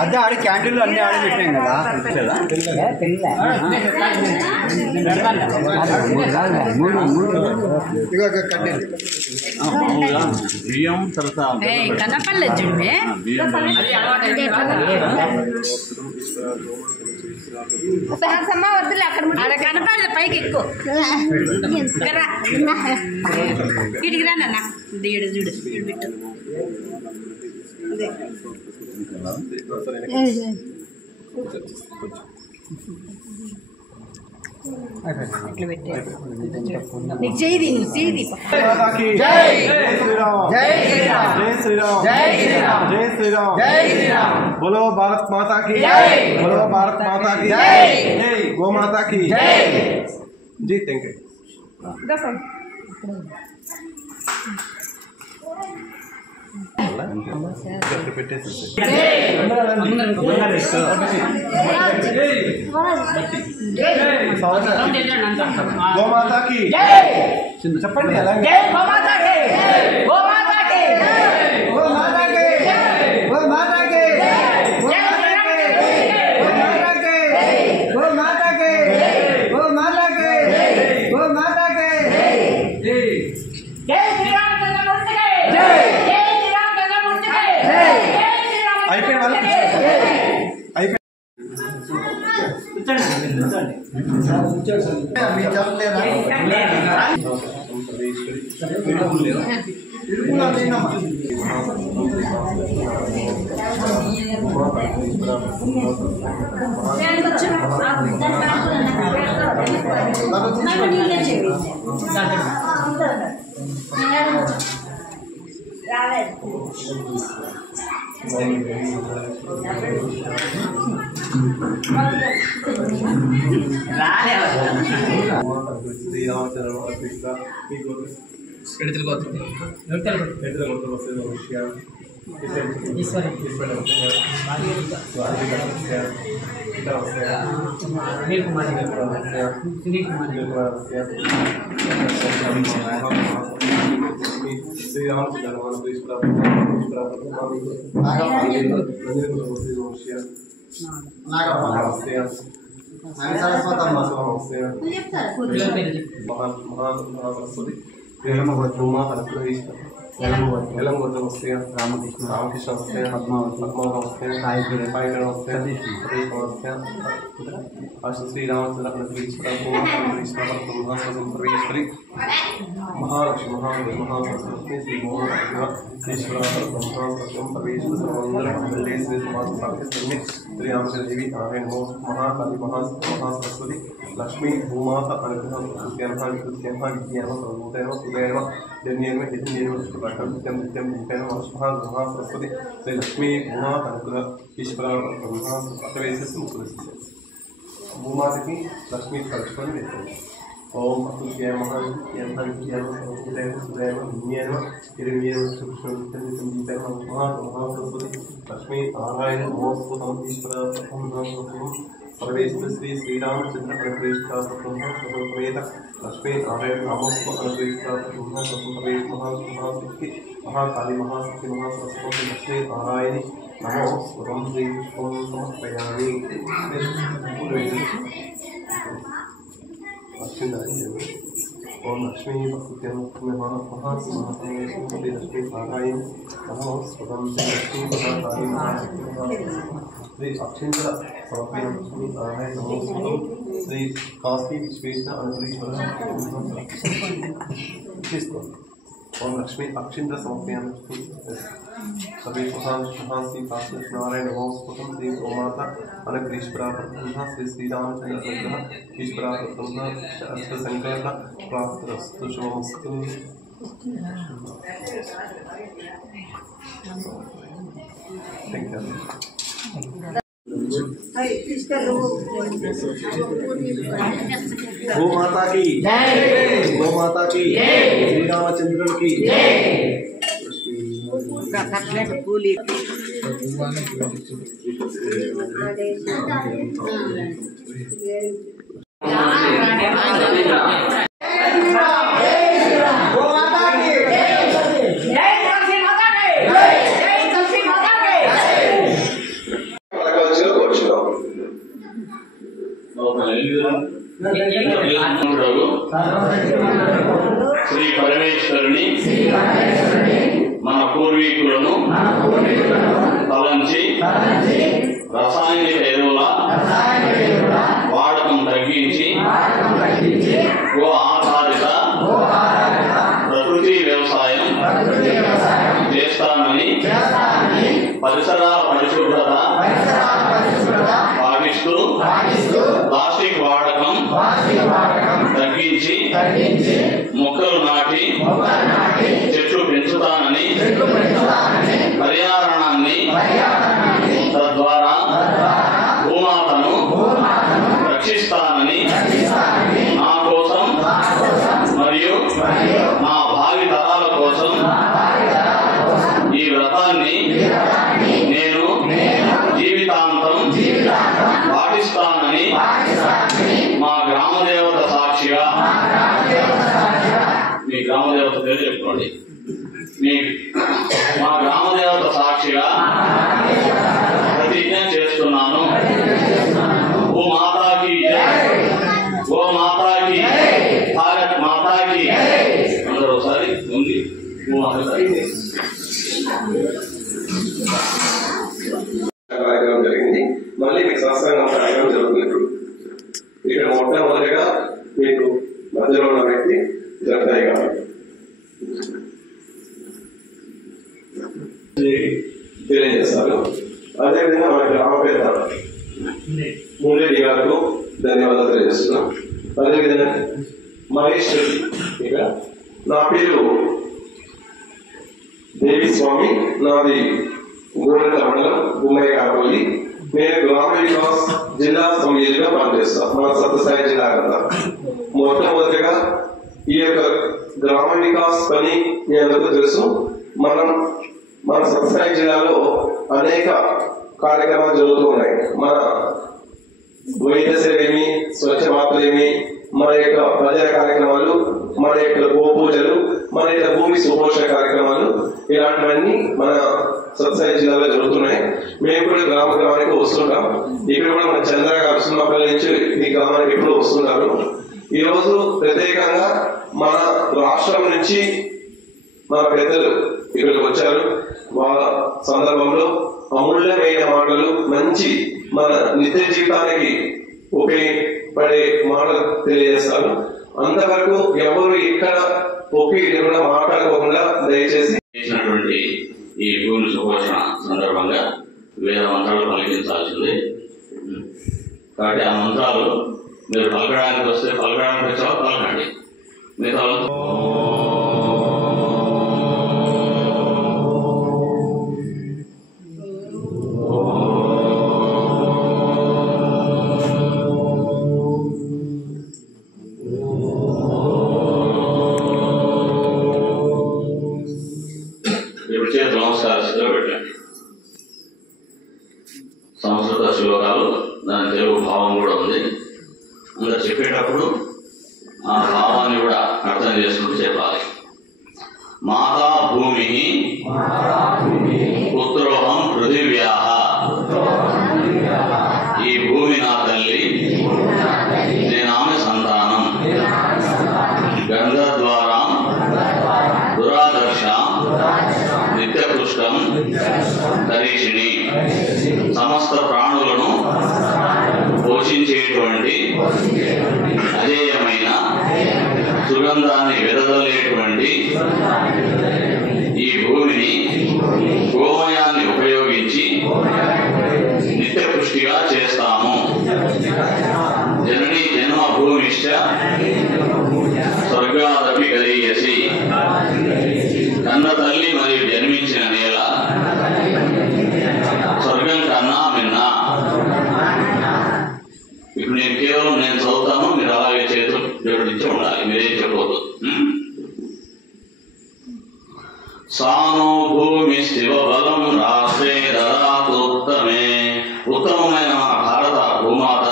అదే ఆడ క్యాంటీన్లో అన్ని ఆడ పెట్టాం కదా బియ్యం కనపడలేదు వద్దులే అక్కడ కనపడలేదు పైకి ఎక్కువ ఇటుకి రా నాన్న దీడు చూడు పెట్టు ఇట్లా పెట్టే నీకు చేయి నువ్వు చేయి జై శ్రీరామ్ జై శ్రీరామ్ జై శ్రీరామ్ జై శ్రీరామ్ జై శ్రీరామ్ జై శ్రీరామ్ बोलो भारत माता की जय बोलो भारत माता की जय जय गो माता की जय जी थैंक यू गो माता की చెప్పండి జై గో మాతా కి గో మాతా కి गो माता की गो माता की गो माता की गो माता की गो माता की जय జై శ్రీరామ్ చంద్రమూర్తి కి జై జై శ్రీరామ్ చంద్రమూర్తి కి జై జై శ్రీరామ్ అయిపోయిన వాళ్ళు रामकृष्ण पद्मावती श्री रामचंद्री महालक्ष्मी महासरस्वती श्री श्री रामचंद्र देवी महाकाली महासरस्वती लक्ष्मी भूमाता अनुग्रह सरस्वती श्री लक्ष्मी भूमाता अनुग्रह ईश्वर भूमाता की लक्ष्मी सरस्वती ओम अतुल्य महादेव लक्ष्मी नारायण प्रवेश श्री श्रीरामचंद्र अनुप्रेषिता लक्ष्मी नारायण नामोत्सव अनुप्रेषिता प्रवेश महाशक्ति महाकाली महाशक्ति महासरस्वती लक्ष्मी नारायणी नमोस्तुतं श्री पुष्पं समर्पयामि। ओम लक्ष्मी वसुदेव महासुमहात्महात्महात्मने लक्ष्मी नारायण नमोस्तुतं श्री लक्ष्मी महाकाली महाशक्ति अक्षेन्द्र समर्पण लक्ष्मी नारायण नमोस्तुतं श्री काशी विश्वेश्वर अनुग्रहीश्वर ओम लक्ष्मी अक्षेन्द्र समर्पण सभी महासी काशी नारायण नमोस्तुतं श्री गोमाता अनुग्रहीश्वर श्री श्रीरामचंद्र अनुग्रह ईश्वर अष्ट संकल्प प्राप्तस्तु शुभमस्तु। गो माता की जय, गो माता की जय, श्री रामचंद्र की जय। శ్రీ పరమేశ్వరుని మన పూర్వీకులను తలంచి రసాయనిక ఎరువుల వాడకం తగ్గించి గో ఆధారిత ప్రకృతి వ్యవసాయం చేస్తామని పరిసరాల పరిశుభ్రత పాటిస్తూ ప్లాస్టిక్ వాడకం తగ్గించి మొక్కలు నాటి చెట్లు పెంచుతానని పర్యావరణాన్ని తద్వారా భూమాతను రక్షిస్తానని నా కోసం మరియు నా భావి తరాల కోసం ఈ వ్రతాన్ని నేను జీవితాంతం పాటిస్తానని మా గ్రామదేవత సాక్షిగా, మీ గ్రామదేవత పేరు చెప్పుకోండి, మా గ్రామదేవత సాక్షిగా ప్రతిజ్ఞ చేస్తున్నాను. ఓ మాతాకి ఓ మాతాకి భారత్ మాతాకి. అందరూ ఒకసారి ఉంది కార్యక్రమం జరిగింది. మళ్ళీ మీకు సంస్థానం కార్యక్రమం జరుగుతున్నప్పుడు ఇక్కడ మొట్టమొదటిగా మీకు మధ్యలో ఉన్న వ్యక్తి జగదాయి గారు తెలియజేస్తారు. అదేవిధంగా మన గ్రామ పెద్ద మురళి గారికి ధన్యవాదాలు తెలియజేస్తున్నాం. అదేవిధంగా మహేష్ ఇక నా పేరు దేవి స్వామి, నాది గోడెల మండలం గుమ్మయ్య కాపల్లి. నేను గ్రామ వికాస్ జిల్లా సమితిగా పనిచేస్తాను మన సత్యసాయి జిల్లా కదా. మొట్టమొదటిగా ఈ యొక్క గ్రామ వికాస్ పని మీ అందరికీ తెలుసు. మన సత్యసాయి జిల్లాలో అనేక కార్యక్రమాలు జరుగుతూ ఉన్నాయి. మన వైద్య సేవేమి, స్వచ్ఛ మాత్రమేమి, మన యొక్క ప్రజల కార్యక్రమాలు, మన యొక్క గోపూజలు, మన యొక్క భూమి సుపోషణ కార్యక్రమాలు, ఇలాంటివన్నీ మన సత్యసాయి జిల్లాలో జరుగుతున్నాయి. మేము కూడా గ్రామానికి వస్తుంటాం. ఇక్కడ కూడా మన చంద్ర గారు సున్నపల్లి నుంచి ఈ గ్రామానికి ఎప్పుడు వస్తుంటారు. ఈ రోజు ప్రత్యేకంగా మన రాష్ట్రం నుంచి మన పెద్దలు ఇక్కడికి వచ్చారు. వాళ్ళ సందర్భంలో అమూల్యమైన మాటలు, మంచి మన నిత్య జీవితానికి ఉపయోగపడే మాటలు తెలియజేస్తారు. అంతవరకు ఎవరు ఇక్కడ కూడా మాట్లాడుకోకుండా దయచేసి చేసినటువంటి ఈ భూమి సుపోషణ సందర్భంగా వేద మంత్రాలు పలికించాల్సింది. కాబట్టి ఆ మంత్రాలు మీరు పలకడానికి వస్తే పలకడానికి వచ్చావా పలకండి. మిగతా ఇప్పుడు చేతి నమస్కార స్థితిలో పెట్టండి. సంస్కృత శ్లోకాలు, దాని తెలుగు భావం కూడా ఉంది. అందరు చెప్పేటప్పుడు ఆ భావాన్ని కూడా అర్థం చేసుకుంటూ చెప్పాలి. మాతా భూమి పుత్రోహం పృథివ్యా, ఈ భూమి నా తల్లి, నేను ఆమె సంతానం. గంధద్వారా దురాదర్శ నిత్యకృష్టం కరీషిణి, సమస్త ప్రాణులను పోషించేటువంటి అజేయమైన సుగంధాన్ని వెదజల్లేటువంటి ఈ భూమిని గోమయాన్ని ఉపయోగించి నిత్యపుష్టిగా చేస్తాము. జననీ జన్మ భూమిశ్చ స్వర్గాదపి గరీయసి, కన్న తల్లి మరియు జన్మించిన నేల భూమి శివబలం రాష్ట్రే దదాతుత్తమే. ఉత్తమమైన మన భారత భూమాత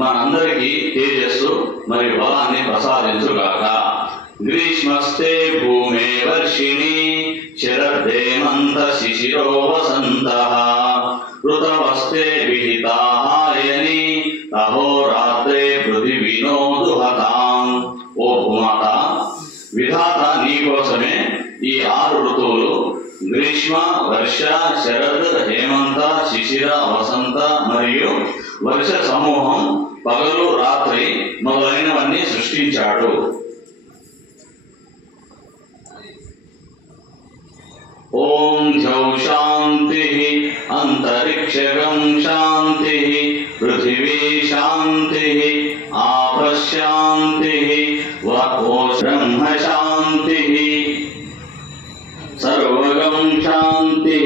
మనందరికీ తేజస్సు మరియు బలాన్ని ప్రసాదించుగాక. గ్రీష్మస్తే భూమే వర్షిణి శరద్ధేమంత శిశిరో వసంతః ఋతవస్తే విహితాహాయని అహోరాత్రే పృథివీనో దుహతాం. ఓ భూమాత, విధాత నీకోసమే ఈ 6 ఋతువులు గ్రీష్మ, వర్ష, శరద్, హేమంత, శిశిర, వసంత మరియు వర్ష సమూహం, పగలు, రాత్రి మొదలైనవన్నీ సృష్టించాడు. ఓం ఝౌ శాంతి అంతరిక్షగం శాంతి పృథివీ శాంతి ఆపశాంతి బ్రహ్మ శాంతి సర్వగం శాంతి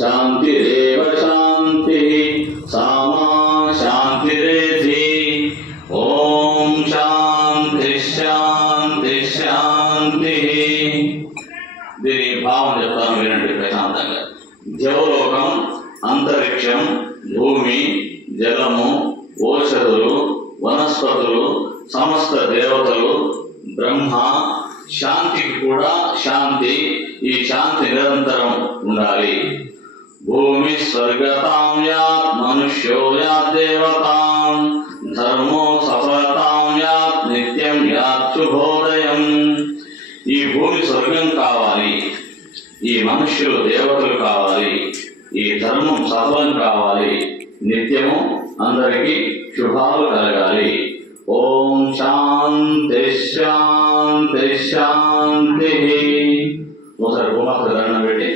శాంతిరేవ శాంతి సామా శాంతిరేధి. ఓం శాంతి శాంతి శాంతి. దీని భావం చెప్తాను, వినండి ప్రశాంతంగా. జవలోకం, అంతరిక్షం, భూమి, జలము, ఓషధులు, వనస్పతులు, సమస్త దేవతలు, బ్రహ్మ, శాంతికి కూడా శాంతి. ఈ శాంతి నిరంతరం ఉండాలి. భూమి స్వర్గతాం యాత్ మనుష్యో యాత్ దేవతాం ధర్మో సఫలతాం యాత్ నిత్యం యాత్ శుభోదయం. ఈ భూమి స్వర్గం కావాలి, ఈ మనుష్యులు దేవతలు కావాలి, ఈ ధర్మం సఫలం కావాలి, నిత్యము అందరికీ శుభాలు కలగాలి. ఓం శాంతి శాంతి శాంతి. ఒకసారి భూమాత దండం పెట్టి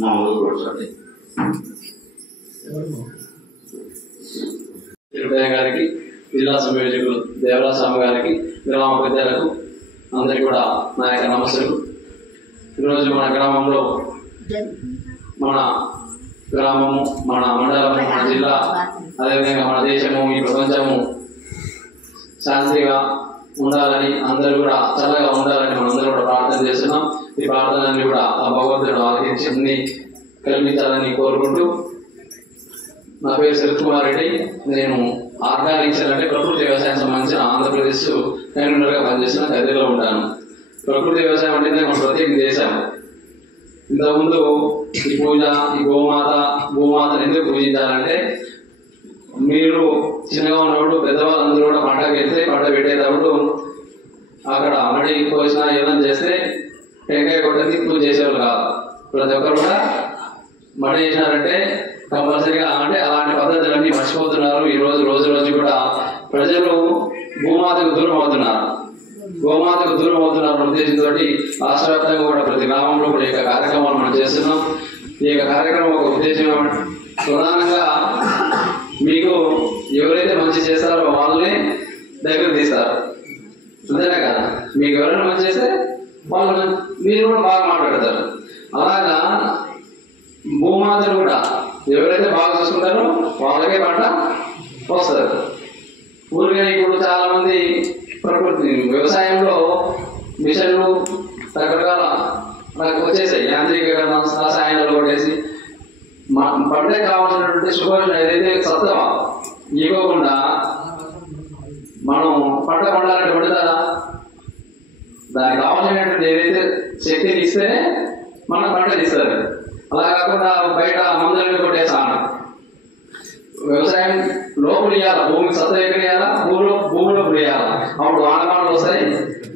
మా ఊరు కూర్చోండి. తిరుపతి గారికి, జిల్లా సంయోజకులు దేవరాస్వామి గారికి, గ్రామ పెద్దలకు అందరికీ కూడా నా యొక్క నమస్సులు. ఈరోజు మన గ్రామంలో, మన గ్రామము, మన మండలము, మన జిల్లా, అదేవిధంగా మన దేశము, ఈ ప్రపంచము శాంతిగా ఉండాలని, అందరూ కూడా చల్లగా ఉండాలని మనందరూ కూడా ప్రార్థన చేస్తున్నాం. ఈ ప్రార్థనలన్నీ కూడా ఆ భగవంతుడు ఆలకించి అన్ని కల్పించాలని కోరుకుంటూ, నా పేరు శరత్ కుమార్ రెడ్డి. నేను ఆర్గానిక్స్ అంటే ప్రకృతి వ్యవసాయం సంబంధించిన ఆంధ్రప్రదేశ్ కన్వీనర్గా పనిచేసిన గదిలో ఉంటాను. ప్రకృతి వ్యవసాయం అంటే మనం ప్రత్యేకం చేశాము. ఇంతకుముందు ఈ పూజ, ఈ భూమాతను ఎందుకు పూజించాలంటే, మీరు చిన్నగా ఉన్నప్పుడు పెద్దవాళ్ళందరూ కూడా పంటకు వెళ్తే పంట పెట్టేటప్పుడు అక్కడ మడి కోసినా ఏదైనా చేస్తే టెంకాయ కొట్టేది పూజ చేసేవాళ్ళు కాదు. ప్రతి ఒక్కరు కూడా మడి చేసినారంటే కంపల్సరీగా, అంటే అలాంటి పద్ధతులన్నీ మర్చిపోతున్నారు. ఈ రోజు రోజు కూడా ప్రజలు భూమాతకు దూరం అవుతున్నారు. గోమాతకు దూరం అవుతున్న ఉద్దేశంతో రాష్ట్ర వ్యాప్తంగా కూడా ప్రతి గ్రామంలో కూడా ఈ కార్యక్రమాలు మనం చేస్తున్నాం. ఈ కార్యక్రమం ఒక ఉద్దేశం ప్రధానంగా మీకు ఎవరైతే మంచి చేస్తారో వాళ్ళని దగ్గర తీస్తారు, అంతేనా కదా. మీకు ఎవరైనా మంచి చేస్తే వాళ్ళు మీరు కూడా బాగా మాట్లాడతారు. అలాగా భూమాతను కూడా ఎవరైతే బాగా చూసుకుంటారో వాళ్ళకే పంట వస్తారు. ఊరికే ఇప్పుడు చాలా మంది ప్రకృతి వ్యవసాయంలో మిషన్లు రకరకాల వచ్చేసాయి, యాంత్రికీకరణ రసాయనాలు కొట్టేసి పంటకు కావాల్సినటువంటి శుభ్రత ఏదైతే సత్వమా ఇవ్వకుండా మనం పంట పండాలంటే పండుతుందా? దానికి కావాల్సినటువంటి ఏదైతే శక్తిని ఇస్తేనే మనం పంట తీస్తారు. అలా కాకుండా బయట మందులను కొట్టేసాను. వ్యవసాయం లోపల ఇవ్వాలి, భూమికి సత్వ ఎక్కడ ఇవ్వాలా, భూమిలో ఇవ్వాలా. అప్పుడు వానపాటలు వస్తాయి,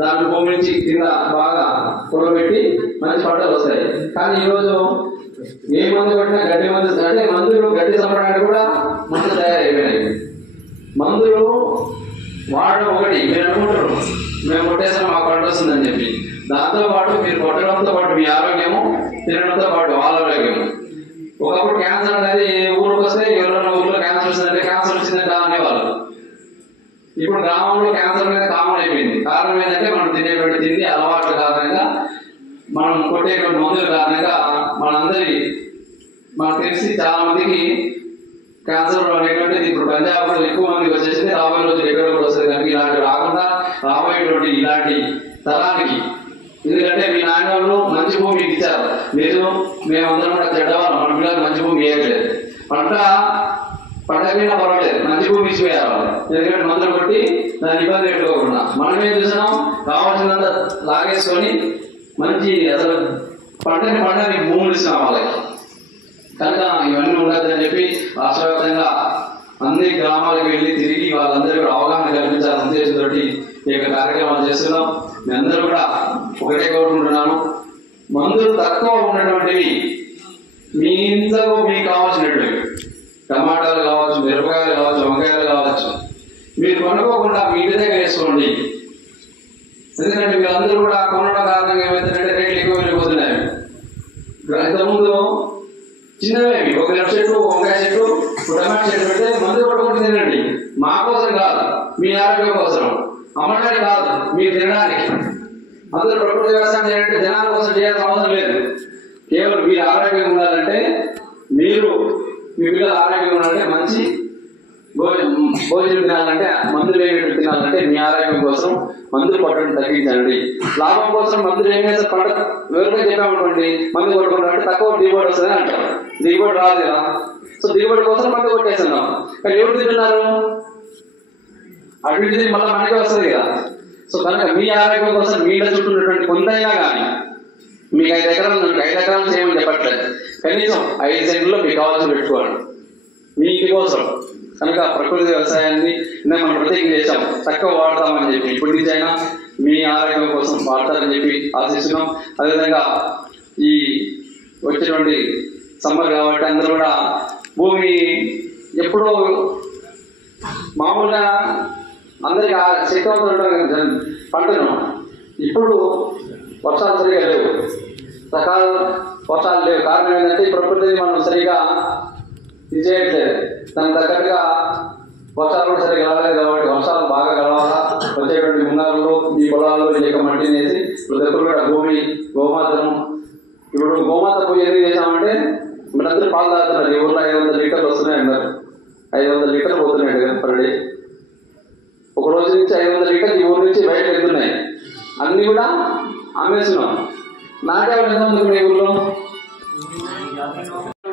దాన్ని భూమి నుంచి కింద బాగా కూడబెట్టి మంచి పంటలు వస్తాయి. కానీ ఈరోజు ఏ మందు కొట్టినా గడ్డి మందు, అంటే మందులు గడ్డి చంపడానికి కూడా మందులు తయారైపోయినాయి. మందులు వాడడం ఒకటి, మీరు అనుకుంటారు మేము కొట్టేసాం మాకు పంట వస్తుందని చెప్పి. దాంతో పాటు మీరు కొట్టడంతో పాటు మీ ఆరోగ్యము, తినడంతో పాటు వాళ్ళ ఆరోగ్యము. ఒకప్పుడు క్యాన్సర్ అనేది ఊరికి వస్తే ఎవరైనా ఊర్లో క్యాన్సర్ వచ్చిందంటే క్యాన్సర్ వచ్చిందంటే అనేవాళ్ళు. ఇప్పుడు గ్రామంలో క్యాన్సర్ అనేది కామన్ అయిపోయింది. కారణం ఏంటంటే మనం తినేటువంటి తిండి అలవాట్ల కారణంగా, మనం కొట్టేటువంటి మందుల కారణంగా మనకు తెలిసి చాలా మందికి క్యాన్సర్ అనేటువంటిది ఇప్పుడు పంజాబ్లో ఎక్కువ మందికి వచ్చేసింది. రాబోయే రోజులు ఎక్కడ కూడా వస్తుంది. కనుక ఇలాంటివి రాకుండా రాబోయేటువంటి ఇలాంటి తరానికి ఎందుకంటే మీ నాయనలు మంచి భూమి మీకు ఇచ్చారు. మీరు మేమందరం కూడా చెడ్డవాళ్ళం, మన పిల్లలకు మంచి భూమి ఇవ్వలేదు. పంటకైనా పర్వాలేదు, మంచి భూమి ఇచ్చిపోయారు. ఎందుకంటే మందులు కొట్టి దాన్ని ఇబ్బంది పెట్టుకోకుండా మనమేం చూసినాం, కావాల్సినంత లాగేసుకొని మంచి అసలు పంటని భూములు ఇస్తున్నాం వాళ్ళకి. కనుక ఇవన్నీ ఉండదని చెప్పి రాష్ట్ర వ్యాప్తంగా అన్ని గ్రామాలకు వెళ్ళి తిరిగి వాళ్ళందరూ కూడా అవగాహన కల్పించాలని ఉద్దేశంతో ఈ యొక్క కార్యక్రమాలు చేస్తున్నాం. మీ అందరూ కూడా ఒకటే కోరుకుంటున్నాను, మందులు తక్కువ ఉన్నటువంటివి మీ ఇంట్లో మీకు కావాల్సినటువంటివి, టమాటాలు కావచ్చు, మిరపకాయలు కావచ్చు, వంకాయలు కావచ్చు, మీరు కొనుక్కోకుండా మీ ఇంటి దగ్గర వేసుకోండి. ఎందుకంటే మీరందరూ కూడా కొనడం కారణంగా ఏమైతుందంటే రేట్లు ఎక్కువ వెళ్ళిపోతున్నాయి. ఇంతకుముందు చిన్నవేమి ఒక మిరప చెట్టు, వంకాయ చెట్టు, టమాటా చెట్టు పెడితే మందు కొట్టుకుంటూ తినండి. మా కోసం కాదు, మీ ఆరోగ్యం కోసం, అమ్మడానికి కాదు, మీరు తినడానికి. అందరూ ప్రకృతి వ్యవసాయం చేయాలంటే జనాల కోసం చేయాల్సిన అవసరం లేదు. కేవలం మీరు ఆరోగ్యంగా ఉండాలంటే, మీరు మీ పిల్లలు ఆరోగ్యంగా ఉండాలంటే, మంచి భోజనం తినాలంటే, మందులు ఏమి తినాలంటే మీ ఆరోగ్యం కోసం మందులు కొట్టడం తగ్గించండి. లాభం కోసం మందులు ఏం చేస్తారు, పంట వివరంగా చెప్పామనుకోండి, మందు కొట్టుకుంటామంటే తక్కువ దిగుబడి వస్తుంది అంటారు. దిగుబడి రాదు కదా. సో దిగుబడి కోసం మందు కొట్టేస్తున్నాం. కానీ ఎవరు తింటున్నారు? అభివృద్ధి మళ్ళీ మనకే వస్తుంది కదా. సో కనుక మీ ఆరోగ్యం కోసం మీ ఇంట్లో చుట్టూ ఉన్నటువంటి కొంతైనా కానీ, మీకు 5 ఎకరాలు ఉందండి, 5 ఎకరాలు చేయమని చెప్పట్లేదు, కనీసం 5 సెంట్లో మీకు కావాల్సి పెట్టుకోండి మీ ఇంటి కోసం. కనుక ప్రకృతి వ్యవసాయాన్ని మనం ప్రత్యేకం చేశాం, తక్కువ వాడతామని చెప్పి ఇప్పటి నుంచి అయినా మీ ఆరోగ్యం కోసం వాడతారని చెప్పి ఆశిస్తున్నాం. అదేవిధంగా ఈ వచ్చేటువంటి సమ్మర్ కాబట్టి అందరూ కూడా భూమి ఎప్పుడూ మామూలుగా అందరికి శక్తివంతం పంటను, ఇప్పుడు వర్షాలు సరిగా లేవు, సకాల వర్షాలు లేవు. కారణం ఏంటంటే ప్రకృతిని మనం సరిగా ఇది చేయట్లేదు. దానికి తగ్గట్టుగా వర్షాలు కూడా సరిగా రాలేదు కాబట్టి వర్షాలు బాగా కలవాలా, వచ్చేటువంటి ముంగారులో మీ పొలాల్లో లేక మట్టిని వేసి ప్రతి ఒక్కరు కూడా గోమాతను, ఇప్పుడు గోమాత పోయి ఎందుకు చేసామంటే మనందరూ పాలు తాగుతున్నారు. ఈ ఊళ్ళో 500 లీటర్లు వస్తున్నాయి అన్నారు, 500 లీటర్లు పోతున్నాయి కదా పర్ డే. ఒక రోజు నుంచి 500 లీటర్లు ఈ ఊరు నుంచి బయటకు వెళ్తున్నాయి. అన్ని కూడా అమ్మేస్తున్నాం. నాటేవాళ్ళు ఎంత ఉంది మీ ఊళ్ళో?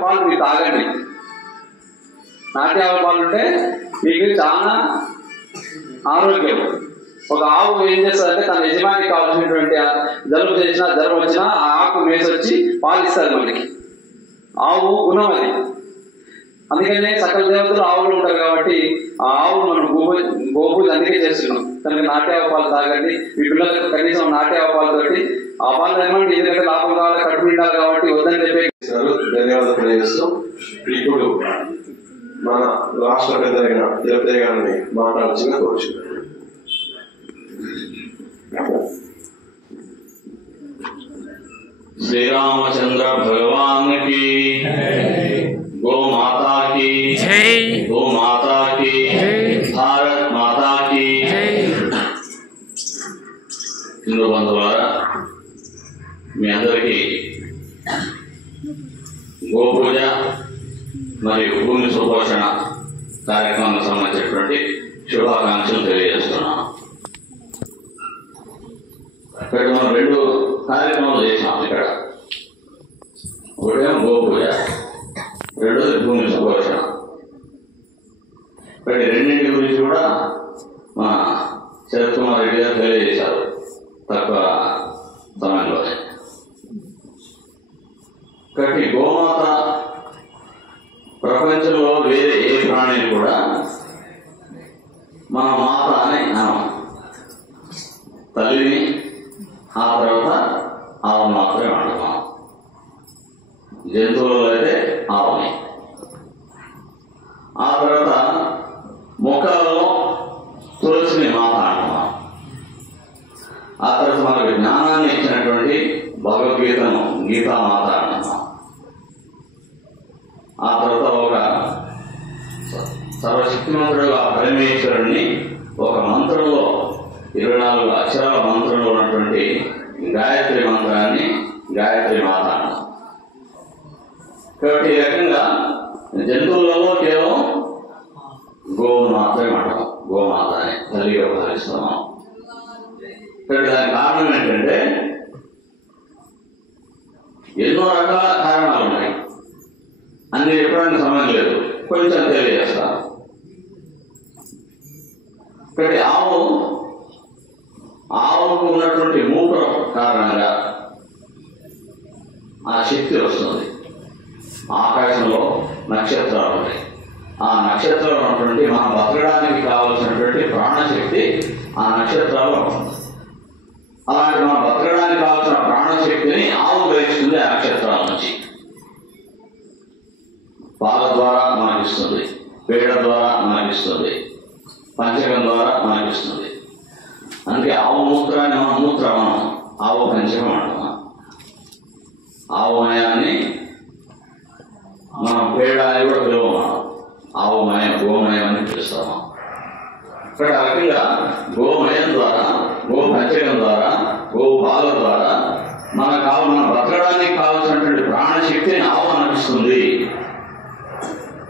పాలు మీరు తాగండి. నాటి ఆవు పాలు ఉంటే మీకు చాలా ఆరోగ్యం. ఒక ఆవు ఏం చేస్తుందంటే తన యజమానికి కావాల్సినటువంటి జలుబు చేసినా జ్వరం వచ్చినా ఆ ఆకు మేసి వచ్చి పాలు ఇస్తారు మనకి. ఆవు గుణం అది. అందుకనే సకల దేవతలు ఆవులు ఉంటారు కాబట్టి ఆ ఆవు మనం గోపూజ అందుకే చేస్తున్నాం. కనుక నాటి ఆవు పాలు తాగండి. మీ పిల్లలకు కనీసం నాటి ఆవు పాలు తోటి ఆ పాలు ఏమంటే ఎందుకంటే లాభం కావాలి, కడుపు నిండాలి కాబట్టి వద్దని చెప్పి ధన్యవాదాలు తెలియజేస్తూ ఇప్పుడు మన రాష్ట్ర పెద్ద అయిన తిరుపతి గారిని మాట్లాడాల్సిందిగా కోరుచున్నాను. శ్రీరామచంద్ర భగవాన్ కి गौ माता की जय, गौ माता की जय, भारत माता की हिंदू बंधुवारा మీ అందరికీ గోపూజ మరియు భూమి సుపోషణ కార్యక్రమానికి సంబంధించినటువంటి శుభాకాంక్షలు తెలియజేస్తున్నాను. ఇక్కడ మనం 2 కార్యక్రమాలు చేసాం. ఇక్కడ ఒకటేమో గోపూజ, రెండోది భూమి సుపోషణ. ఇక్కడ రెండింటి గురించి కూడా మన శరత్ కుమార్ రెడ్డి గారు తెలియజేశారు తక్కువ సమయంలోనే. కాబట్టి గోమాత ప్రపంచంలో వేరే ఏ ప్రాణిని కూడా మన మాత అని అనం. తల్లిని ఆ తర్వాత ఆవు మాత్రమే అంటాం. జంతువులలో అయితే ఆవుని, ఆ తర్వాత మొక్కలలో తులసిని మాత అంటున్నాం. ఆ తర్వాత మనకు జ్ఞానాన్ని ఇచ్చినటువంటి భగవద్గీతను గీతామాత అంటున్నాం. ఆ తర్వాత ఒక సర్వశక్తిమంతుడుగా పరమేశ్వరుణ్ణి ఒక మంత్రంలో 24 అక్షరాల మంత్రంలో ఉన్నటువంటి గాయత్రి మంత్రాన్ని గాయత్రి మాత అంటాం. కాబట్టి ఈ రకంగా జంతువులలో కేవలం గోవును మాత్రమే అంటాం, గోమాత అని తల్లిగా భావిస్తున్నాం. ఇక్కడ దాని కారణం ఏంటంటే ఎన్నో రకాల కారణాలు ఉన్నాయి. అన్ని చెప్పడానికి సమయం లేదు, కొంచెం తెలియజేస్తాను. ఇక్కడ ఆవుకు ఉన్నటువంటి మూత్రం కారణంగా ఆ శక్తి వస్తుంది. ఆకాశంలో నక్షత్రాలు ఉన్నాయి. ఆ నక్షత్రాలు ఉన్నటువంటి మనం బతకడానికి కావలసినటువంటి ప్రాణశక్తి ఆ నక్షత్రాల్లో ఉంటుంది. అలాంటి మనం బతకడానికి కావాల్సిన ప్రాణశక్తిని ఆవు గ్రహిస్తుంది. ఆ నక్షత్రాల నుంచి పాల ద్వారా మనకిస్తుంది, పేడ ద్వారా మనకిస్తుంది, పంచకం ద్వారా మనకిస్తుంది. అందుకే ఆవు మూత్రాన్ని మనం మూత్రం, ఆవు పంచకం అంటున్నాం. ఆవు మయాన్ని మనం పేడ అని కూడా పిలువమా, ఆవు మయం, గోమయం అని పిలుస్తాము. ఇక్కడ ఆ రకంగా గోమయం ద్వారా, గో పంచకం ద్వారా, గో పాల ద్వారా మన బతకడానికి కావాల్సినటువంటి ప్రాణశక్తిని ఆవు అనిపిస్తుంది.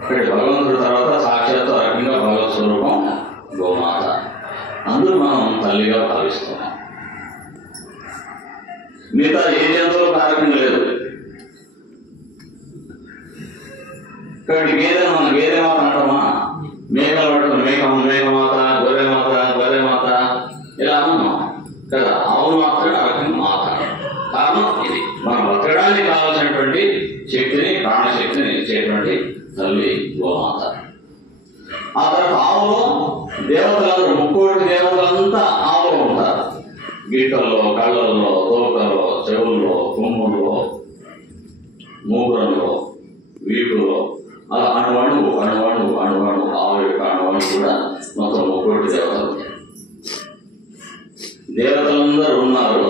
ఇక్కడ భగవంతుడి తర్వాత సాక్షాత్ ఆ రకంగా భగవత్ స్వరూపం గోమాత. అందుకు మనం తల్లిగా భావిస్తున్నాం. మిగతా ఏ జంతువులు కారకం లేదు. ఇక్కడ గేదె మనం గేదె మాత అంటామా, మేకలు పట్టుకుని మేకమాత, గొర్రెమాత ఇలా అన్నాం కదా. ఆవును మాత్రమే ఆ రకంగా మాత. కారణం ఇది, మనం బతకడానికి కావాల్సినటువంటి శక్తిని, ప్రాణశక్తిని ఇచ్చేటువంటి తల్లి గోమాత. ఆ తర్వాత ఆవులో దేవతలందరూ, 30 దేవతలంతా ఆవులో ఉంటారు. గీటల్లో, కళ్ళల్లో, తోకలో, చెవుల్లో, కొమ్ముల్లో, మూగురంలో, వీపులో, అలా అణువణువు ఆవు యొక్క అణువణువు కూడా మొత్తం 30 దేవతలు. దేవతలందరూ ఉన్నారు.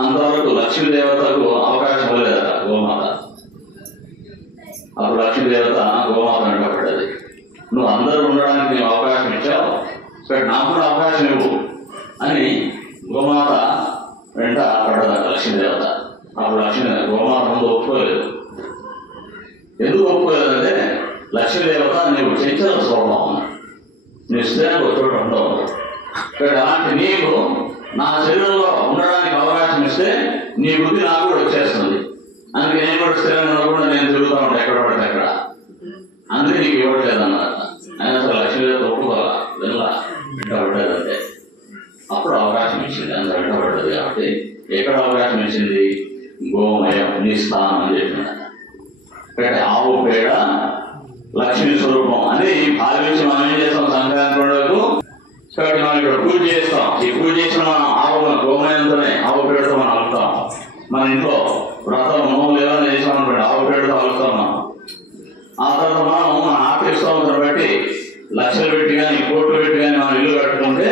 అంతవరకు లక్ష్మీదేవతకు అవకాశం లేదట గోమాత. అప్పుడు లక్ష్మీదేవత గోమాత వెంటపడ్డది. నువ్వు అందరూ ఉండడానికి నేను అవకాశం ఇచ్చావు, ఇక్కడ నాకు కూడా అవకాశం ఇవ్వు అని గోమాత వెంట పడ్డదట లక్ష్మీదేవత. అప్పుడు గోమాత ముందు ఒప్పుకోలేదు. ఎందుకు ఒప్పుకోలేదంటే లక్ష్మీదేవత నీవు చంచల స్వభావం, నీ స్థిరానికి ఒక చోట ఉండవు. ఇక్కడ అలాంటి నీకు నా శరీరంలో ఉండడానికి అవకాశం ఇస్తే నీ బుద్ధి నాకు కూడా వచ్చేస్తుంది. అందుకే నేను కూడా స్థిరంగా ఉండకుండా నేను తిరుగుతూ ఉంటాను ఎక్కడ పడితే అక్కడ. అందుకే నీకు ఇవ్వట్లేదు అన్నారు. ఆయన అసలు లక్ష్మీదేవత ఒప్పుకోవాలా, వెళ్ళా వెంటబడ్డదంటే అప్పుడు అవకాశం ఇచ్చింది. అంత వెంటబడ్డది కాబట్టి ఎక్కడ అవకాశం ఇచ్చింది? గోమయం, నీ స్థానం అని చెప్పిన. ఇక్కడ ఆవు పేడ లక్ష్మీ స్వరూపం అని భావించి మనం ఏం చేస్తాం? సంక్రాంతి పండుగకు కాబట్టి మనం ఇక్కడ పూజ చేస్తాం. ఈ పూజ చేసిన మనం ఆవు గోమయంతోనే, ఆవు పేడతో మనం అలుగుతాం. మన ఇంట్లో వ్రతం నోములు ఏమైనా చేసామనుకోండి, ఆవు పేడతో అలుగుతాం మనం. ఆ తర్వాత మనం మన ఆర్థిక స్తోమతను బట్టి లక్షలు పెట్టి కానీ, కోట్లు పెట్టి కానీ మనం ఇల్లు కట్టుకుంటే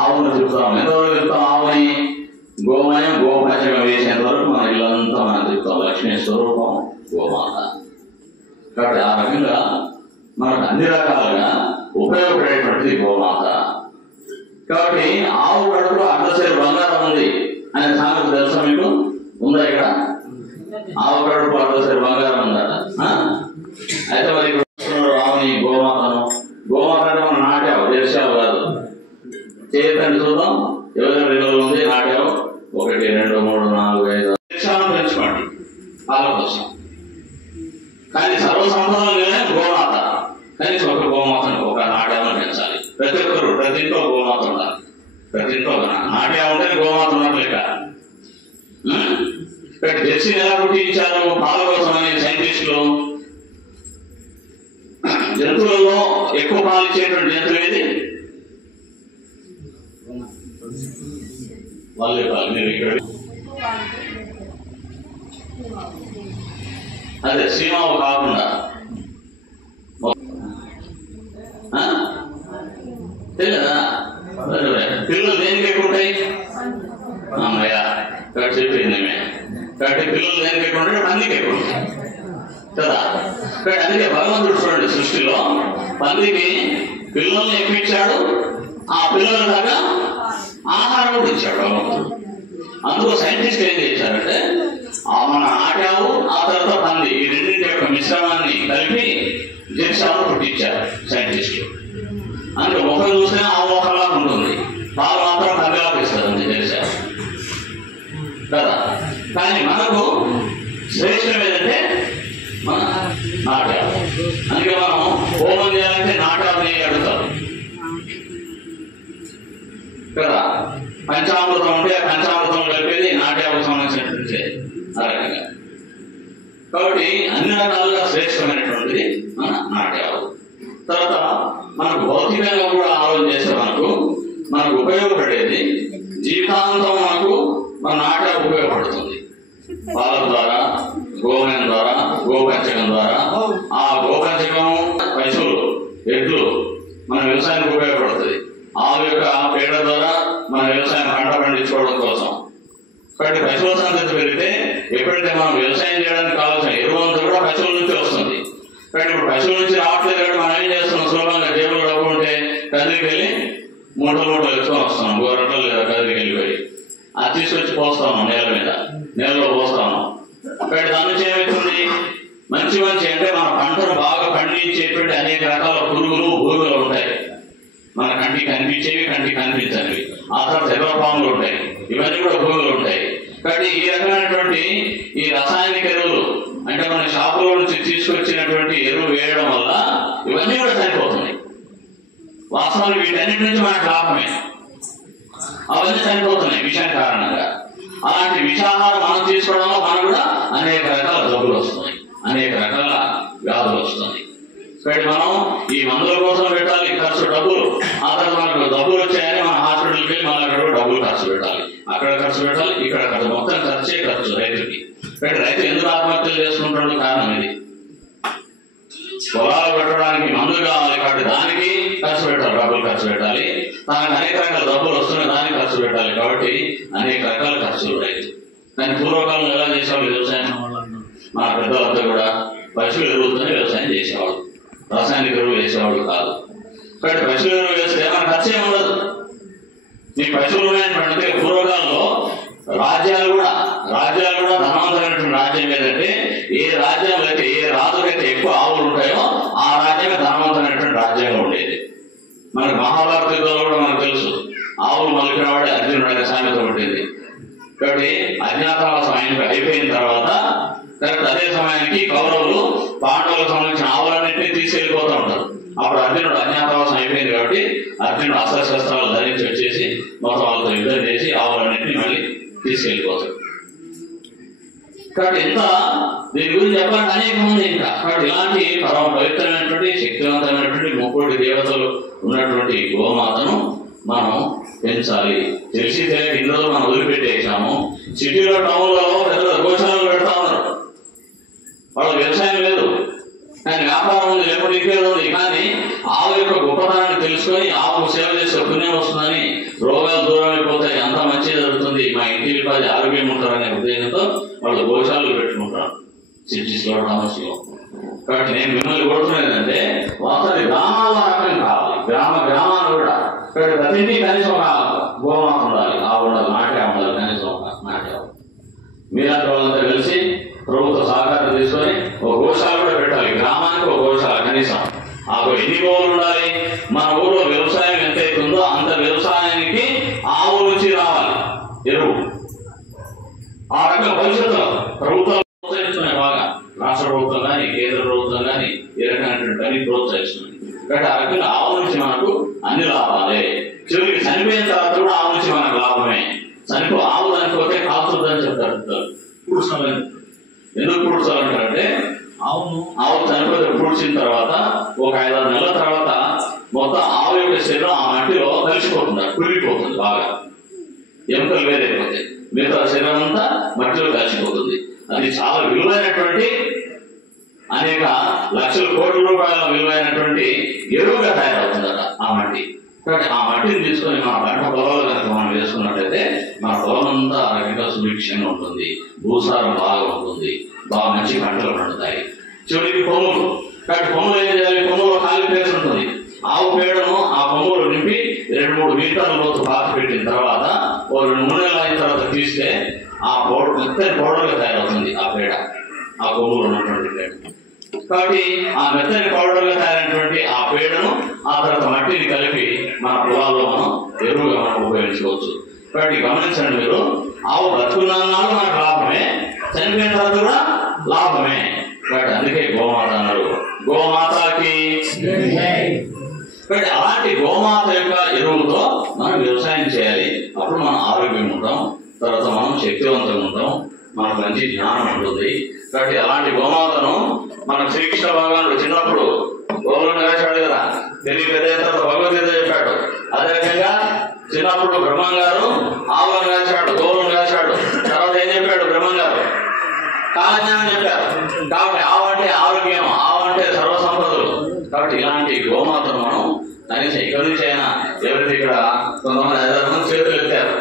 ఆవును తిప్పుతాం. ఎంతవరకు తిప్పుతాం? ఆవుని గోమయం, గోపంచకం వేసేంత వరకు మన ఇల్లంతా మనం తిప్పుతాం. లక్ష్మీ స్వరూపం గోమాత. కాబట్టి ఆ రకంగా మనకు అన్ని రకాలుగా ఉపయోగపడేటువంటిది గోమాత. కాబట్టి ఆవు కడుపులో అర్ధశేరు బంగారం ఉంది అనే సామెత తెలుసా మీకు? ఉందా ఇక్కడ? ఆవు కడుపు అర్ధశేరు బంగారం ఉందట. అయితే మరి ఆవుని గోమాతను, గోమాత అంటే మనం నాటావు, దేశాలు కాదు. చేయతండి చూద్దాం. ఎవరైనా విలువలు ఉంది నాటావు. 1, 2, 3, 4, 5 దేశాలను పెంచుకోండి పాల కోసం. కానీ సర్వసంపదలుగానే గోమాత. కనీసం ఒక గోమాతను, ఒక నాట్యాలను పెంచాలి. ప్రతి ఒక్కరు, ప్రతి ఇంట్లో గోమాత ఉండాలి. ప్రతి ఇంట్లో నాట్యం ఉంటే గోమాత ఉన్నట్టు లెక్క. ఇక్కడ జెర్సీని ఎలా పుట్టించారు? పాల కోసం అని సైంటిస్టులు. జంతువులలో ఎక్కువ పాలు ఇచ్చేటువంటి జంతువు ఏది? వాళ్ళే పాలు. మీరు ఇక్కడ అదే సీమావు కాకుండా తెలియదా? పిల్లలు దేనికి ఎక్కువ ఉంటాయి? అమ్మయ్య కాబట్టి చెప్పింది. కాబట్టి పిల్లలు దేనికి ఎక్కువ ఉంటాయి? పందికి ఎక్కువ ఉంటాయి కదా. కాబట్టి అందుకే భగవంతుడు చూడండి, సృష్టిలో పందికి పిల్లల్ని ఎక్కించాడు. ఆ పిల్లల దాకా ఆహారం కూడా ఇచ్చాడు భగవంతుడు. అందులో సైంటిస్ట్ ఏం చేశారంటే మన ఆటావు, ఆ తర్వాత పంది, ఈ రెండింటి యొక్క మిశ్రమాన్ని కలిపి జెర్సీలను పుట్టించారు సైంటిస్టులు. అందులో మొక్క చూస్తే ఆ మొక్కలా ఉంటుంది, పాలు మాత్రం పందిలాగా ఇస్తారు అంతే జెర్సీ కదా. కానీ మనకు శ్రేష్టం ఏదంటే మన నాట్యాలు. అందుకే మనం హోమం చేయాలంటే నాట్యాలు అడుగుతారు కదా. పంచామృతం ఉంటే పంచామృతం కలిపేది నాట్యాలకు సంబంధించినటువంటి ఆ రకంగా. కాబట్టి అన్ని రకాలుగా శ్రేష్టమైనటువంటిది మన నాట్యాలు. తర్వాత మనకు భౌతికంగా కూడా ఆలోచన చేస్తే మనకు ఉపయోగపడేది జీవితాంతం మన నాట్యం ఉపయోగపడుతుంది. పాల ద్వారా, గోమయం ద్వారా, గోపంచకం ద్వారా, ఆ గోపంచకం పశువులు, ఎడ్లు మన వ్యవసాయానికి ఉపయోగపడుతుంది. ఆవు యొక్క పేడ ద్వారా మన వ్యవసాయం పంట పండించుకోవడం కోసం. కాబట్టి పశువుల సంతతి పెరిగితే ఎప్పుడైతే మనం వ్యవసాయం చేయడానికి కావాల్సిన ఎరువు అంతా కూడా పశువుల నుంచి వస్తుంది. కాబట్టి ఇప్పుడు పశువుల నుంచి రావట్లేదు కాబట్టి మనం ఏం చేస్తున్నాం, సులభంగా జేబులు డబ్బు ఉంటే కదిలికి వెళ్ళి మూటలు ఎత్తుకొని వస్తున్నాం, గోరటలు లేదా కదిలికి వెళ్ళిపోయి అది తీసుకొచ్చి పోస్తాము నేలలో పోస్తాము. కాబట్టి దాని నుంచి ఏమవుతుంది, మంచి అంటే మన పంటను బాగా పండించేటువంటి అనేక రకాల పురుగులు భూములు ఉంటాయి. మన కంటికి కనిపించేవి, కంటికి కనిపించనివి. ఆ తర్వాత ఎర్రపాములు ఉంటాయి, ఇవన్నీ కూడా భూములు ఉంటాయి. కాబట్టి ఈ రకమైనటువంటి ఈ రసాయనిక ఎరువులు అంటే మన షాపులో నుంచి తీసుకొచ్చినటువంటి ఎరువు వేయడం వల్ల ఇవన్నీ కూడా చనిపోతున్నాయి. వాస్తవానికి వీటన్నిటి నుంచి మనకు లాభమే, అవన్నీ చనిపోతున్నాయి విషయం కారణంగా. అలాంటి విషాహారం మనం తీసుకోవడం వల్ల మనకు కూడా అనేక రకాల జబ్బులు వస్తున్నాయి, అనేక రకాల వ్యాధులు వస్తున్నాయి. కాబట్టి మనం ఈ మందుల కోసం పెట్టాలి ఖర్చు డబ్బులు, ఆ తర్వాత మనకు డబ్బులు వచ్చాయని మన హాస్పిటల్కి వెళ్ళి మళ్ళీ అక్కడ డబ్బులు ఖర్చు పెట్టాలి, అక్కడ ఖర్చు పెట్టాలి, ఇక్కడ ఖర్చు, మొత్తం ఖర్చు రైతుకి. కాబట్టి రైతు ఎందుకు ఆత్మహత్యలు చేసుకుంటాడు కారణం ఇది. పొలాలు పెట్టడానికి మందులు కావాలి కాబట్టి దానికి ఖర్చు పెట్టాలి, డబ్బులు ఖర్చు పెట్టాలి. దానికి అనేక రకాల డబ్బులు వస్తున్నాయి, దానికి ఖర్చు పెట్టాలి. కాబట్టి అనేక రకాల ఖర్చులు రైతు. కానీ పూర్వకాలంలో ఎలా చేసేవాళ్ళు వ్యవసాయం, మన పెద్దలంతా కూడా పశువుల ఎరువులతోనే వ్యవసాయం చేసేవాళ్ళు, రాసాయనిక ఎరువులు వేసేవాళ్ళు కాదు. కాబట్టి పశువుల ఎరువు వేస్తే మన ఖర్చు ఏమి ఉండదు. మీ పశువులు ఉన్నాయంటే పూర్వకాలంలో రాజ్యాలు కూడా ధనవంతమైనటువంటి రాజ్యం ఏదంటే ఏ రాజ్యంలో అయితే ఏ రాజుకైతే ఎక్కువ ఆవులు ఉంటాయో ఆ రాజ్యమే ధనవంతమైనటువంటి రాజ్యంగా ఉండేది. మనకు మహాభారత యుద్ధంలో కూడా మనకు తెలుసు, ఆవులు మలిపిన వాడే అర్జునుడు అనే సామెత ఉంటుంది. కాబట్టి అజ్ఞాతవాసం అయిపోయిన తర్వాత కరెక్ట్ అదే సమయానికి కౌరవులు పాండవులకు సంబంధించిన ఆవులన్నింటినీ తీసుకెళ్లిపోతూ ఉంటారు. అప్పుడు అర్జునుడు అజ్ఞాతవాసం అయిపోయింది కాబట్టి అర్జునుడు అస్త్రశస్త్రాలు ధరించి వచ్చేసి మొత్తం వాళ్ళతో యుద్ధం చేసి ఆవులన్నింటినీ మళ్ళీ తీసుకెళ్లిపోతాడు. కాబట్టి దీని గురించి చెప్పాలంటే అనేక మంది ఇంకా. కాబట్టి ఇలాంటి పరమ పవిత్రమైనటువంటి శక్తివంతమైనటువంటి 30 దేవతలు ఉన్నటువంటి గోమాతను మనం పెంచాలి. తెలిసి తెలియక ఇన్ని రోజులు మనం వదిలిపెట్టేసాము. సిటీలో టౌన్లో పెద్ద గోశాలలు పెడతా ఉన్నారు, వాళ్ళ వ్యవసాయం లేదు కానీ వ్యాపారం ఉంది, లేకపోతే ఇంకేదో ఉంది. కానీ ఆవు యొక్క గొప్పతనాన్ని తెలుసుకొని ఆవుకు సేవ చేసే పుణ్యం వస్తుందని, రోగాలు దూరం అయిపోతాయి, అంతా మంచిగా జరుగుతుంది, మా ఇంటికి 10 ఆరోగ్యం ఉంటారనే ఉద్దేశంతో వాళ్ళు గోశాలలు పెట్టుకుంటారు సిటీస్లో, టౌన్స్లో. కాబట్టి నేను మిమ్మల్ని కోరుతున్నది వాస్తవ గ్రామాల రకం కావాలి, గ్రామాలు కూడా. కాబట్టి ప్రతిదీ కనీసం ఒక గోమాత ఉండాలి, ఆవు ఉండాలి, నాట్యం ఉండాలి, కనీసం ఒక నాట్యం. మీరంతా వాళ్ళంతా కలిసి ప్రభుత్వ సహకారం తీసుకొని ఒక గోశాల కూడా పెట్టాలి, గ్రామానికి ఒక గోశాల కనీసం. ఆ ఎన్ని గోవులు ఉండాలి, మన ఊళ్ళో వ్యవసాయం ఎంత అవుతుందో అంత వ్యవసాయానికి ఆవు నుంచి రావాలి ఎరువు. ఆ రకంగా భవిష్యత్తులో ప్రభుత్వాలు ప్రోత్సహిస్తున్నాయి బాగా, రాష్ట్ర ప్రభుత్వం కానీ కేంద్ర ప్రభుత్వం కానీ ఏ రకమైనటువంటి పని ప్రోత్సహిస్తున్నాయి. కాబట్టి ఆ రకంగా ఆవు నుంచి మనకు అన్ని లాభాలే. చివరికి చనిపోయిన తర్వాత కూడా ఆవు నుంచి మనకు లాభమే. ఆవు చనిపోతే కాల్చుద్దని చెప్తారు. ఎందుకు పూడ్చాలంటారంటే ఆవు చనిపోతే పూడ్చిన తర్వాత ఒక 5-6 నెలల తర్వాత మొత్తం ఆవు యొక్క శరీరం ఆ మట్టిలో కలిసిపోతుంది, కుళ్ళిపోతుంది బాగా, ఎముకలు వేరైపోతే మిగతా శరీరం అంతా మట్టిలో కలిసిపోతుంది. అది చాలా విలువైనటువంటి అనేక లక్షల కోట్ల రూపాయల విలువైనటువంటి ఎరువుగా తయారవుతుందట ఆ మట్టి. కాబట్టి ఆ మట్టిని తీసుకొని మన పంట పొలాలు కనుక మనం వేసుకున్నట్లయితే మన పొలం అంతా ఆ రకంగా సుభిక్షంగా ఉంటుంది, భూసారం బాగా ఉంటుంది, బాగా మంచి పంటలు పండుతాయి. చివరికి కొమ్ములు, కాబట్టి కొమ్ములు ఏం చేయాలి, కొమ్ములో ఖాళీ ప్లేస్ ఉంటుంది, ఆవు పేడను ఆ కొమ్ములు నింపి 2-3 మీటర్ల లోతు పాతి పెట్టిన తర్వాత 2-3 నెలలు అయిన తర్వాత తీస్తే ఆ మెత్తని పౌడర్గా తయారవుతుంది ఆ పేడ, ఆ కొమ్ములు ఉన్నటువంటి పేడ. కాబట్టి ఆ మెత్తని పౌడర్గా తయారైనటువంటి ఆ పేడను ఆ తర్వాత మట్టిని కలిపి మన పొలాల్లో మనం ఎరువుగా మనం ఉపయోగించుకోవచ్చు. కాబట్టి గమనించండి మీరు, ఆవు బతుకున్నాళ్ళు మనకు లాభమే, చనిపోయిన తర్వాత కూడా లాభమే. బట్ అందుకే గోమాత అన్నారు. గోమాతకి బట్ అలాంటి గోమాత యొక్క ఎరువులతో మనం వ్యవసాయం చేయాలి. అప్పుడు మనం ఆరోగ్యం ఉంటాం, తర్వాత మనం శక్తివంతంగా ఉంటాం, మనకు మంచి జ్ఞానం ఉంటుంది. కాబట్టి అలాంటి గోమాతను మన శ్రీకృష్ణ భగవానుడు చిన్నప్పుడు గోవులను కాచాడు కదా, తెలియ పెద్ద తర్వాత భగవద్గీత చెప్పాడు. అదే రకంగా చిన్నప్పుడు బ్రహ్మంగారు ఆవులను కాచాడు, గోవులను కాచాడు. తర్వాత ఏం చెప్పాడు బ్రహ్మంగారు? కాలజ్ఞానం చెప్పారు. కాబట్టి ఆవు అంటే ఆరోగ్యం, ఆవు అంటే సర్వసంపదలు. కాబట్టి ఇలాంటి గోమాతను మనం కనీసం ఇక్కడి నుంచి అయినా ఎవరైతే ఇక్కడ కొంతమంది 5 మంది చేతులు ఎత్తారు,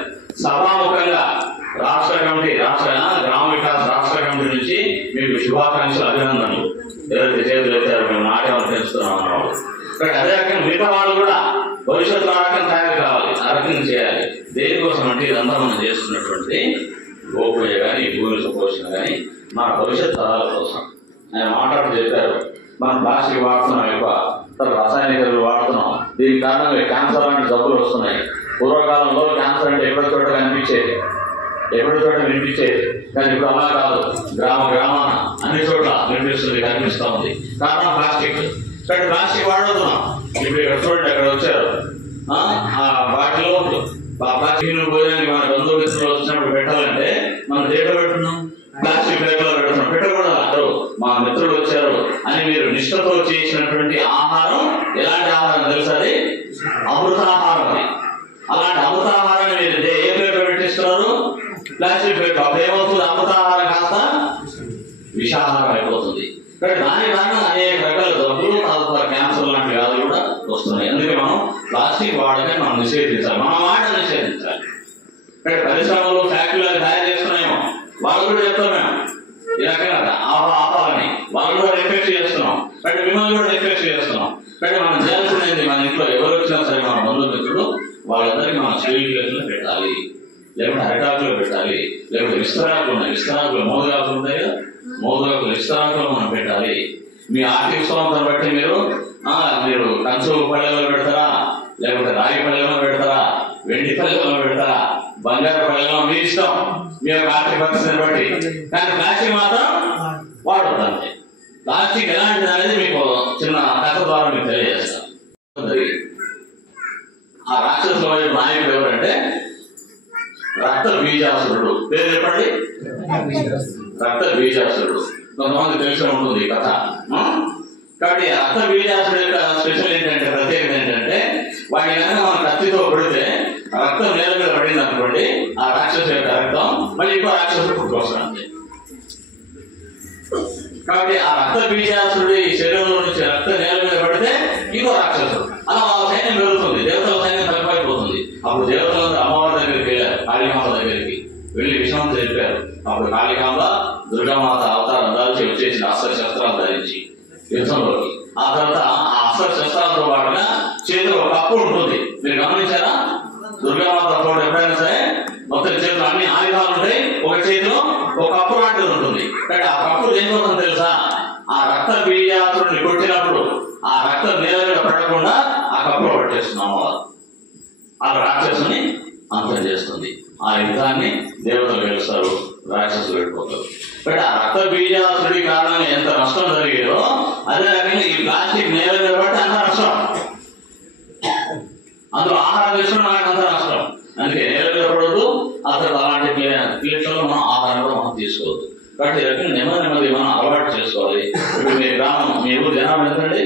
సభాముఖంగా రాష్ట్ర కమిటీ, గ్రామ వికాస్ రాష్ట్ర కమిటీ నుంచి మీకు శుభాకాంక్షలు, అభినందనలు. ఎవరైతే చేతులు ఎత్తారు మేము నాట్యాలు పెంచుతున్నాం అన్నవాళ్ళు. కాబట్టి అదే రకంగా మిగతా వాళ్ళు కూడా భవిష్యత్తులో ఆ రకం తయారు కావాలి, ఆ రకంగా చేయాలి. దేనికోసం అంటే ఇదంతా మనం చేస్తున్నటువంటి గోపూజ కానీ భూమి పోషణ కానీ మన భవిష్యత్ తరాల కోసం. ఆయన మాట్లాడుతూ చెప్పారు, మనం ప్లాస్టిక్ వాడుతున్నాం, ఎక్కువ రసాయనిక ఎరువులు వాడుతున్నాం. దీని కారణంగా క్యాన్సర్ లాంటి జబ్బులు వస్తున్నాయి. పూర్వకాలంలో క్యాన్సర్ అంటే ఎక్కడి చోట కనిపించేది, కానీ ఇప్పుడు అలా కాదు, గ్రామాన అన్ని చోట్ల కనిపిస్తూ ఉంది. కారణం ప్లాస్టిక్. కానీ ప్లాస్టిక్ వాడుతున్నాం. ఇప్పుడు ఇక్కడ చూడండి, అక్కడ వచ్చారు వాటిలో ప్లాస్టిక్ భోజనానికి మన బంధుమిత్రులు వచ్చినప్పుడు పెట్టాలంటే మనం దేంట్లో పెడుతున్నాం? ప్లాస్టిక్ బ్యాగ్ లో పెడుతున్నాం. పెట్టకూడదు. మా మిత్రులు వచ్చారు అని మీరు నిష్ఠతో చేసినటువంటి ఆహారం ఎలాంటి ఆహారం తెలుసా? అది అమృతాహారం. అది అలాంటి అమృతాహారాన్ని మీరు ఏ ప్లేట్లో పెట్టిస్తున్నారు? Plastic plate. అప్పుడు ఏమవుతుంది? అమృతాహారం కాస్త విషాహారం అయిపోతుంది. కానీ దాని కారణంగా అనేక రకాల జబ్బులు, తర్వాత క్యాన్సర్ లాంటి వ్యాధులు కూడా వస్తున్నాయి. అందుకే మనం ప్లాస్టిక్ వాడకాన్ని మనం నిషేధించాలి, మనం వాడని నిషేధించాలి. ఇక్కడ పరిశ్రమలు, ఫ్యాక్టరీలు తయారు చేస్తున్నామో వాళ్ళు కూడా చెప్తాం మేము ఈ రకంగా ఆపాలని. వాళ్ళు కూడా రిఫ్రెష్ చేస్తున్నాం, బట్ మిమ్మల్ని కూడా రిఫ్రెష్ చేస్తున్నాం. కానీ మనం చేయాల్సింది, మన ఇంట్లో ఎవరు వచ్చినా సరే మన బంధుమిత్రులు వాళ్ళందరికీ మనం స్టీల్ ప్లేట్లో పెట్టాలి, లేకుంటే అరిటాకులో పెట్టాలి, లేకుంటే విస్తరాకులు ఉన్నాయి, విస్తరాకులు మోదుగాకులు ఉంటాయి కదా, మోదుగాకులు విస్తరాకులు మనం పెట్టాలి. మీ ఆర్థిక స్తోమతను బట్టి మీరు కంచు పళ్ళెల్లో పెడతారా, లేకుంటే రాగి పళ్ళెల్లో పెడతారా, వెండి పళ్ళెల్లో పెడతారా, బంగారు పళ్ళెల్లో మీ ఇష్టం, మీ యొక్క ఆర్థిక పరిస్థితిని బట్టి. కానీ ప్లాస్టిక్ మాత్రం వాడొద్దండి. ప్లాస్టిక్ ఎలాంటిది అనేది మీకు చిన్న కథ ద్వారా మీకు తెలియజేస్తాం. ఆ రాక్షసుల నాయకుడు ఎవరంటే రక్త బీజాసురుడు. పేరు చెప్పండి. రక్త బీజాసురుడు. కొంతమంది తెలిసి ఉంటుంది ఈ కథ. కాబట్టి రక్త బీజాసురుడు యొక్క స్పెషల్ ఏంటంటే, ప్రత్యేకత ఏంటంటే, వాడి కనుక మనం కత్తితో కొడితే రక్తం నేల మీద పడింది అనుకోండి, ఆ రాక్షసు యొక్క రక్తం మళ్ళీ ఇంకో రాక్షసుడు పుట్టుకొస్తుంది. కాబట్టి ఆ రక్త బీజాసురుడు ఈ శరీరంలో నుంచి రక్తం నేల మీద పడితే ఇంకో రాక్షసుడు, అలా వాళ్ళ సైన్యం పెరుగుతుంది, దేవతల సైన్యం తగ్గిపోతుంది. అప్పుడు దేవతలందరూ అమ్మవారి దగ్గరికి వెళ్ళారు, కాళికాంబ దగ్గరికి వెళ్ళి విషయం తెలిపారు. అప్పుడు కాళికాంబ దుర్గామాత అవతారం దాల్చి వచ్చేసిన అస్త్రశస్త్రాలు ధరించి యుద్ధంలోకి. ఆ తర్వాత ఆ అస్త్రశస్త్రాలతో పాటుగా చేతిలో ఒక కప్పు ఉంటుంది. మీరు గమనించారా? దుర్గామాత అప్పుడు ఎప్పుడైనా సరే మొత్తం చేతిలో అన్ని ఆయుధాలు ఉంటాయి, ఒక చేతిలో ఒక కప్పు లాంటిది ఉంటుంది. కానీ ఆ కప్పు దేనికోసం తెలుసా? ఆ రక్త బీజాసురుడిని కొట్టినప్పుడు ఆ రక్తం నేల మీద పడకుండా ఆ కప్పులో పట్టేస్తున్నాము. ఆ రాక్షసుని అంతం చేస్తుంది. ఆ యుద్ధాన్ని దేవతలు గెలుస్తారు, రాక్షసులు వెళ్ళిపోతారు. బట్ ఆ రక్త బీజాసురుడి కారణంగా ఎంత నష్టం జరిగేదో అదే రకంగా ఈ ప్లాస్టిక్ నేల మీద పడితే అంత నష్టం. అందులో ఆహారం తీసుకుని మనకు అంత నష్టం. అందుకే నేల మీద పడవద్దు. అసలు అలాంటి ప్లేట్లలో మనం ఆహారం కూడా మనం తీసుకోవద్దు. కాబట్టి ఈ రకంగా నెమ్మది మనం అలవాటు చేసుకోవాలి. ఇప్పుడు మీ గ్రామం, మీ ఊరు జనాభా ఎంతండి?